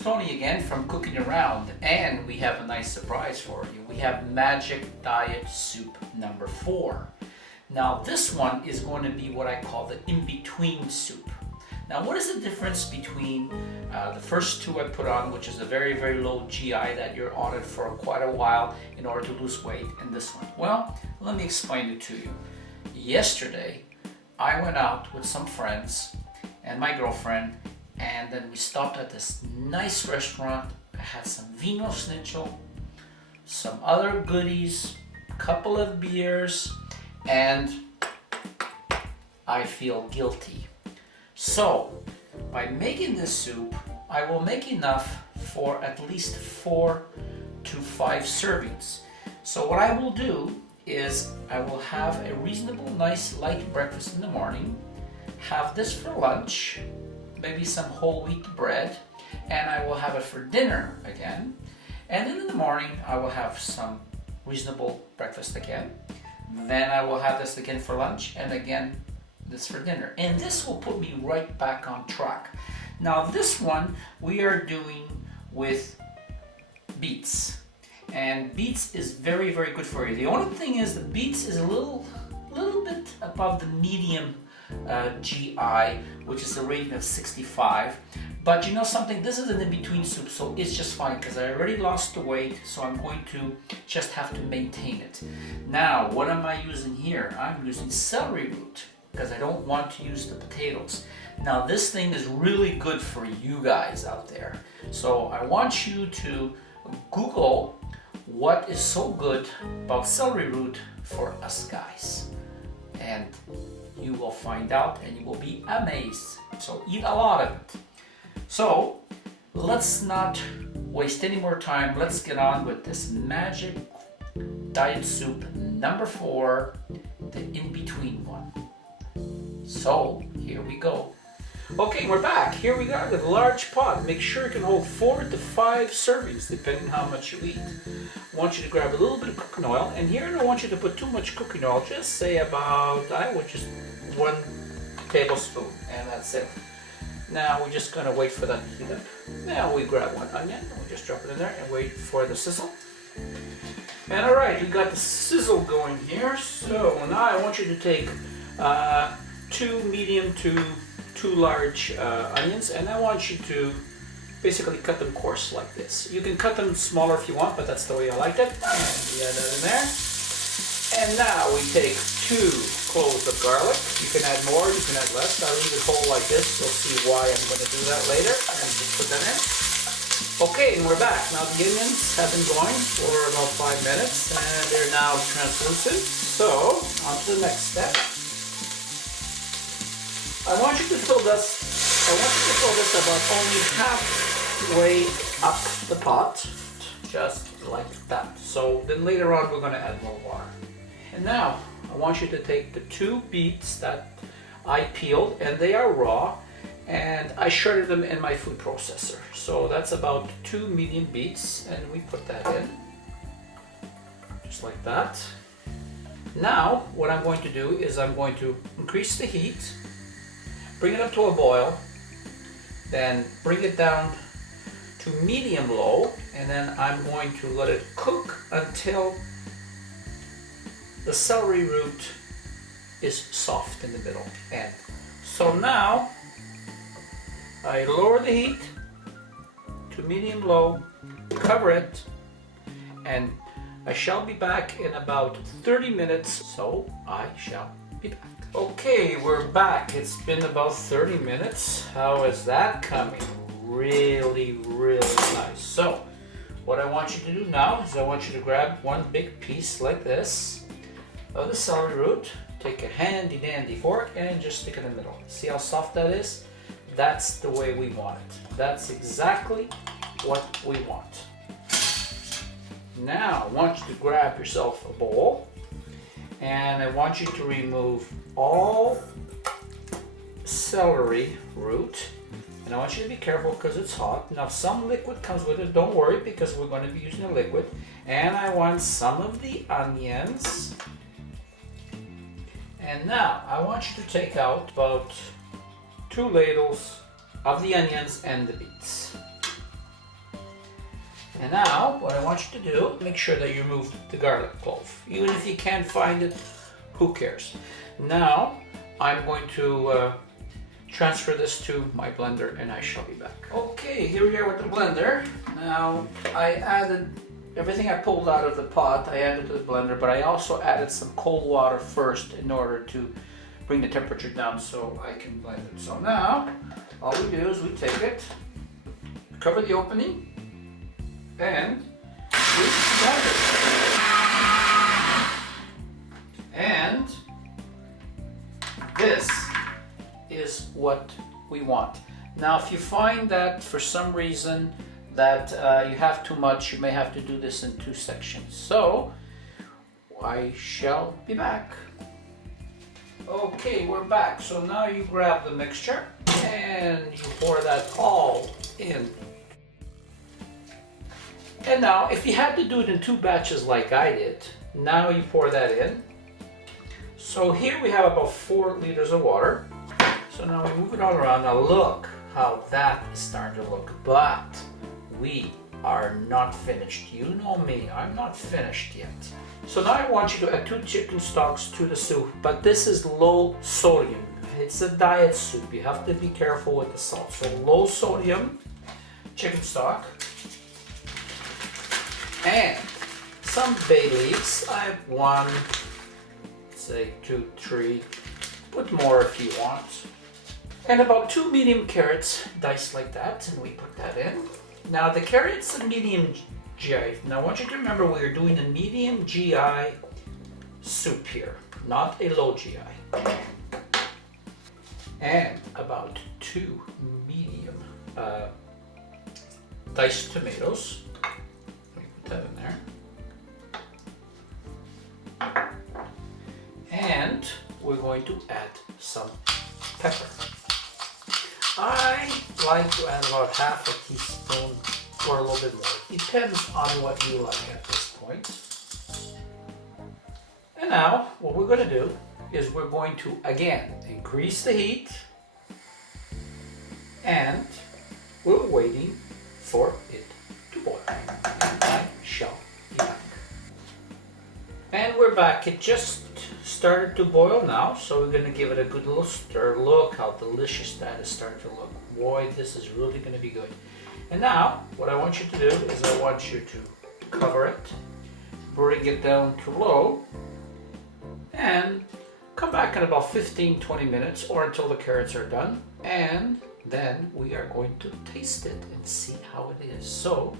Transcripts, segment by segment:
Tony again from Cooking Around, and we have a nice surprise for you. We have Magic Diet Soup number 4. Now this one is going to be what I call the in-between soup. Now what is the difference between the first two I put on, which is a very, very low GI that you're on it for quite a while in order to lose weight, and this one? Well, let me explain it to you. Yesterday, I went out with some friends and my girlfriend, and then we stopped at this nice restaurant. I had some Vino Schnitzel, some other goodies, a couple of beers, and I feel guilty. So, by making this soup, I will make enough for at least 4 to 5 servings. So what I will do is I will have a reasonable, nice, light breakfast in the morning, have this for lunch, maybe some whole wheat bread, and I will have it for dinner again. And then in the morning, I will have some reasonable breakfast again. Then I will have this again for lunch, and again this for dinner. And this will put me right back on track. Now this one we are doing with beets. And beets is very, very good for you. The only thing is the beets is a little bit above the medium GI, which is a rating of 65. But you know something, this is an in-between soup, so it's just fine because I already lost the weight, so I'm going to just have to maintain it. Now, what am I using here? I'm using celery root because I don't want to use the potatoes. Now, this thing is really good for you guys out there. So I want you to Google what is so good about celery root for us guys. And you will find out and you will be amazed. So eat a lot of it. So let's not waste any more time. Let's get on with this Magic Diet Soup number 4, the in-between one. So here we go. Okay, we're back. Here we got a large pot. Make sure it can hold 4 to 5 servings, depending on how much you eat. I want you to grab a little bit of cooking oil, and here I don't want you to put too much cooking oil. Just say about, I would just 1 tablespoon, and that's it. Now we're just gonna wait for that to heat up. Now we grab 1 onion, and we just drop it in there and wait for the sizzle. And all right, we got the sizzle going here. So now I want you to take 2 medium to 2 large onions, and I want you to basically cut them coarse like this. You can cut them smaller if you want, but that's the way I like it. And you add that in there. And now we take 2 cloves of garlic. You can add more, you can add less. I'll leave it whole like this. You'll see why I'm going to do that later. And just put that in. Okay, and we're back. Now the onions have been going for about 5 minutes, and they're now translucent. So, on to the next step. I want you to fill this about only halfway up the pot, just like that. So then later on we're going to add more water. And now I want you to take the 2 beets that I peeled, and they are raw, and I shredded them in my food processor. So that's about 2 medium beets, and we put that in, just like that. Now what I'm going to do is I'm going to increase the heat, bring it up to a boil, then bring it down to medium-low, and then I'm going to let it cook until the celery root is soft in the middle. And so now I lower the heat to medium-low, cover it, and I shall be back in about 30 minutes, so I shall be back. Okay, we're back. It's been about 30 minutes. How is that coming? Really, really nice. So, what I want you to do now is I want you to grab 1 big piece like this of the celery root. Take a handy dandy fork and just stick it in the middle. See how soft that is? That's the way we want it. That's exactly what we want. Now, I want you to grab yourself a bowl, and I want you to remove all celery root, and I want you to be careful because it's hot. Now some liquid comes with it, don't worry, because we're going to be using a liquid. And I want some of the onions, and now I want you to take out about 2 ladles of the onions and the beets. And now, what I want you to do, make sure that you remove the garlic clove. Even if you can't find it, who cares? Now, I'm going to transfer this to my blender and I shall be back. Okay, here we are with the blender. Now, I added everything I pulled out of the pot, I added to the blender, but I also added some cold water first in order to bring the temperature down so I can blend it. So now, all we do is we take it, cover the opening, and we blend it. And this is what we want. Now, if you find that for some reason that you have too much, you may have to do this in 2 sections. So, I shall be back. Okay, we're back. So now you grab the mixture and you pour that all in. And now, if you had to do it in 2 batches like I did, now you pour that in. So here we have about 4 liters of water. So now we move it all around. Now look how that is starting to look. But we are not finished. You know me, I'm not finished yet. So now I want you to add 2 chicken stocks to the soup, but this is low sodium. It's a diet soup. You have to be careful with the salt. So low sodium chicken stock. And some bay leaves. I have 1, say 2, 3. Put more if you want. And about 2 medium carrots diced like that, and we put that in. Now the carrot's a medium GI. Now I want you to remember we are doing a medium GI soup here, not a low GI. And about 2 medium diced tomatoes. Let me put that in there. And we're going to add some pepper. I like to add about half a teaspoon or a little bit more. Depends on what you like at this point. And now what we're going to do is we're going to again increase the heat, and we're waiting for it to boil. And I shall be back. And we're back. It just started to boil now, so we're going to give it a good little stir. Look how delicious that is starting to look. Boy, this is really going to be good. And now, what I want you to do is I want you to cover it, bring it down to low, and come back in about 15-20 minutes or until the carrots are done. And then we are going to taste it and see how it is. So,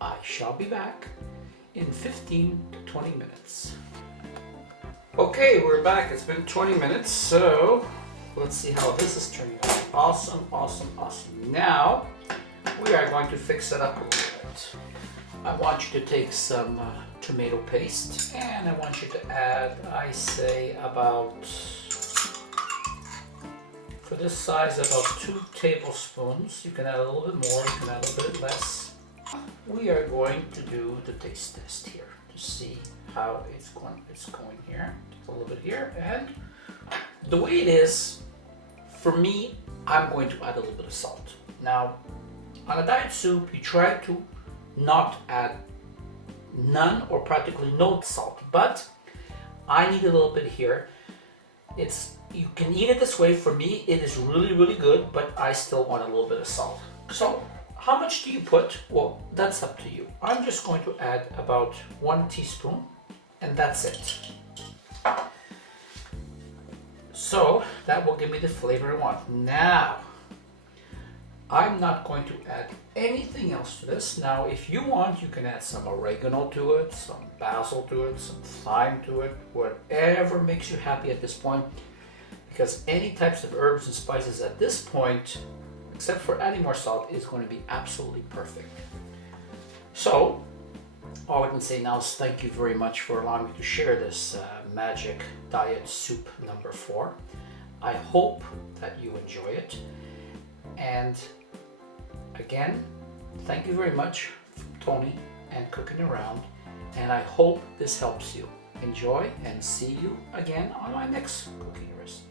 I shall be back in 15 to 20 minutes. Okay, we're back. It's been 20 minutes, so let's see how this is turning out. Awesome, awesome, awesome. Now, we are going to fix it up a little bit. I want you to take some tomato paste, and I want you to add, I say about, for this size, about 2 tablespoons. You can add a little bit more, you can add a little bit less. We are going to do the taste test here to see how it's going here. A little bit here, and the way it is, for me, I'm going to add a little bit of salt. Now, on a diet soup, you try to not add none or practically no salt, but I need a little bit here. You can eat it this way. For me, it is really, really good, but I still want a little bit of salt. So, how much do you put? Well, that's up to you. I'm just going to add about 1 teaspoon, and that's it. So that will give me the flavor I want. Now, I'm not going to add anything else to this. Now, if you want, you can add some oregano to it, some basil to it, some thyme to it, whatever makes you happy at this point. Because any types of herbs and spices at this point, except for adding more salt, is going to be absolutely perfect. So, all I can say now is thank you very much for allowing me to share this magic diet soup number 4. I hope that you enjoy it. And again, thank you very much from Tony and Cooking Around. And I hope this helps you. Enjoy and see you again on my next cooking recipe.